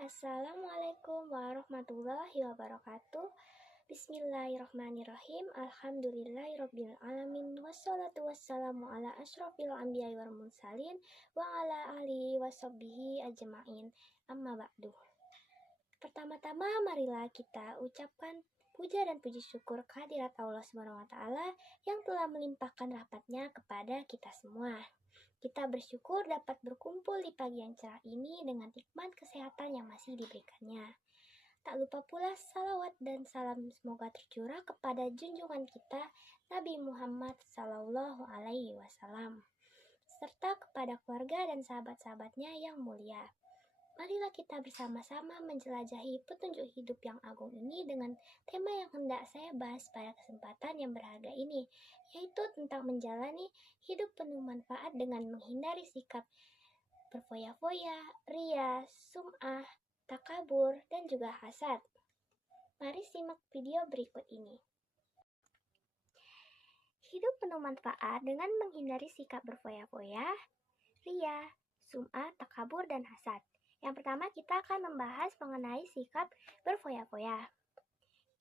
Assalamualaikum warahmatullahi wabarakatuh. Bismillahirrahmanirrahim. Alhamdulillahirabbil alamin. Wassalatu wassalamu ala asyrofil anbiya'i wal mursalin wa ala alihi washabbihi ajma'in. Amma ba'du. Pertama-tama marilah kita ucapkan puja dan puji syukur kehadirat Allah Subhanahu wa taala yang telah melimpahkan rahmatnya kepada kita semua. Kita bersyukur dapat berkumpul di pagi yang cerah ini dengan nikmat kesehatan yang masih diberikannya. Tak lupa pula salawat dan salam semoga tercurah kepada junjungan kita Nabi Muhammad SAW, serta kepada keluarga dan sahabat-sahabatnya yang mulia. Marilah kita bersama-sama menjelajahi petunjuk hidup yang agung ini dengan tema yang hendak saya bahas pada kesempatan yang berharga ini, yaitu tentang menjalani hidup penuh manfaat dengan menghindari sikap berfoya-foya, ria, sum'ah, takabur, dan juga hasad. Mari simak video berikut ini. Hidup penuh manfaat dengan menghindari sikap berfoya-foya, ria, sum'ah, takabur, dan hasad. Yang pertama kita akan membahas mengenai sikap berfoya-foya.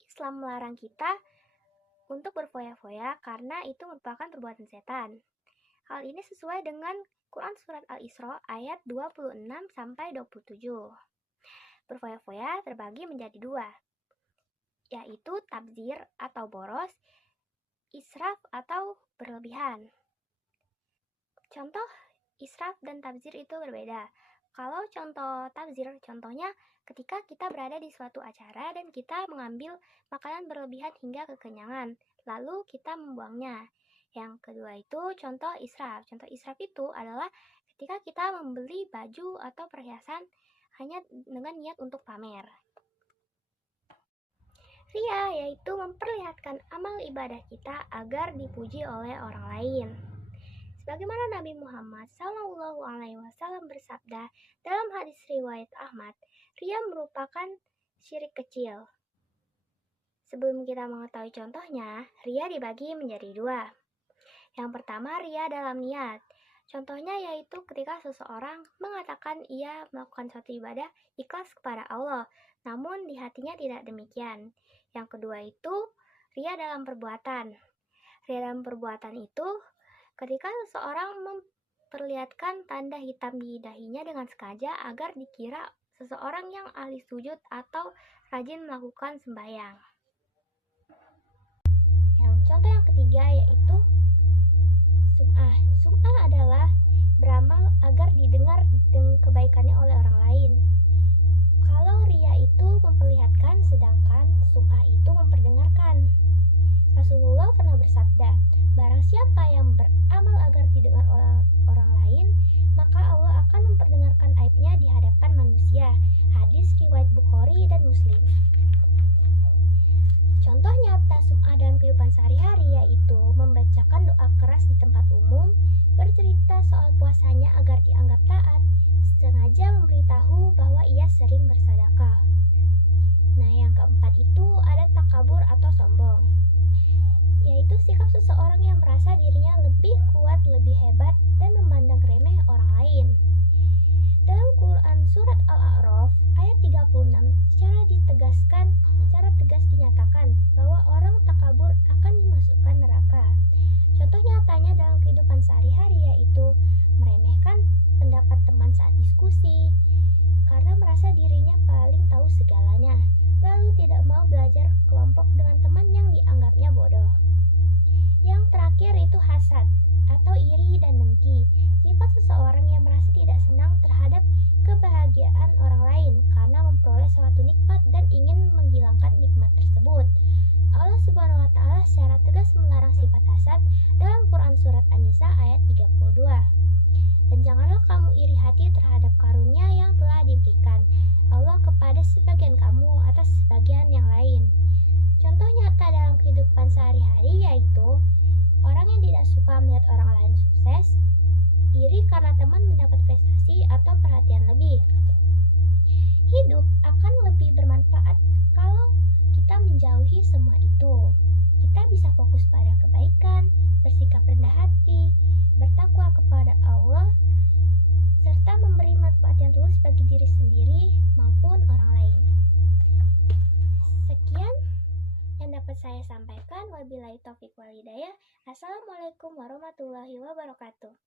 Islam melarang kita untuk berfoya-foya karena itu merupakan perbuatan setan. Hal ini sesuai dengan Quran Surat Al-Isra ayat 26-27. Berfoya-foya terbagi menjadi dua, yaitu tabzir atau boros, israf atau berlebihan. Contoh israf dan tabzir itu berbeda. Kalau contoh tabzir, contohnya ketika kita berada di suatu acara dan kita mengambil makanan berlebihan hingga kekenyangan, lalu kita membuangnya. Yang kedua itu contoh israf. Contoh israf itu adalah ketika kita membeli baju atau perhiasan hanya dengan niat untuk pamer. Ria yaitu memperlihatkan amal ibadah kita agar dipuji oleh orang lain. Sebagaimana Nabi Muhammad SAW bersabda dalam hadis riwayat Ahmad, ria merupakan syirik kecil. Sebelum kita mengetahui contohnya, ria dibagi menjadi dua. Yang pertama, ria dalam niat. Contohnya yaitu ketika seseorang mengatakan ia melakukan suatu ibadah ikhlas kepada Allah, namun di hatinya tidak demikian. Yang kedua itu, ria dalam perbuatan. Ria dalam perbuatan itu ketika seseorang memperlihatkan tanda hitam di dahinya dengan sengaja agar dikira seseorang yang ahli sujud atau rajin melakukan sembahyang. Contoh yang ketiga yaitu sum'ah. Sum'ah adalah beramal agar didengar dengan kebaikannya oleh orang lain. Kalau ria itu memperlihatkan, sedangkan sum'ah itu memperdengarkan. Rasulullah pernah bersabda, barang siapa yang beramal agar didengar oleh orang lain, maka Allah akan memperdengarkan aibnya di hadapan manusia. Hadis riwayat Bukhari dan Muslim. Contoh nyata sum'ah dalam kehidupan sehari-hari yaitu membacakan doa keras di tempat umum, bercerita soal puasanya agar dianggap taat, sengaja memberitahu bahwa ia sering bersedekah. Nah, yang keempat itu ada takabur atau sombong, yaitu sikap seseorang yang merasa dirinya lebih kuat, lebih hebat, dan memandang remeh orang lain. Dalam Quran Surat Al-A'raf ayat 36 secara tegas dinyatakan bahwa orang takabur akan dimasukkan neraka. Contoh nyatanya dalam kehidupan sehari-hari yaitu meremehkan pendapat teman saat diskusi karena merasa dirinya paling tahu segalanya, lalu tidak mau belajar kelompok dengan teman yang dianggapnya bodoh. Yang terakhir itu hasad atau iri dan dengki, sifat seseorang yang merasa tidak senang terhadap kebahagiaan orang lain karena memperoleh suatu nikmat dan ingin menghilangkan nikmat tersebut. Allah Subhanahu wa taala secara tegas melarang sifat hasad dalam Quran Surat An-Nisa ayat 32. Dan janganlah kamu iri hati terhadap karunia yang telah diberikan Allah kepada sebagian kamu atas sebagian yang lain. Contoh nyata dalam kehidupan sehari-hari yaitu orang yang tidak suka melihat orang lain sukses, iri karena teman mendapat prestasi atau perhatian lebih. Hidup akan lebih bermanfaat kalau kita menjauhi semua itu. Kita bisa fokus pada kebaikan, bersikap rendah hati, bertakwa kepada Allah, serta memberi manfaat yang tulus bagi diri sendiri maupun dapat saya sampaikan. Wabillahi taufiq wal hidayah. Assalamualaikum warahmatullahi wabarakatuh.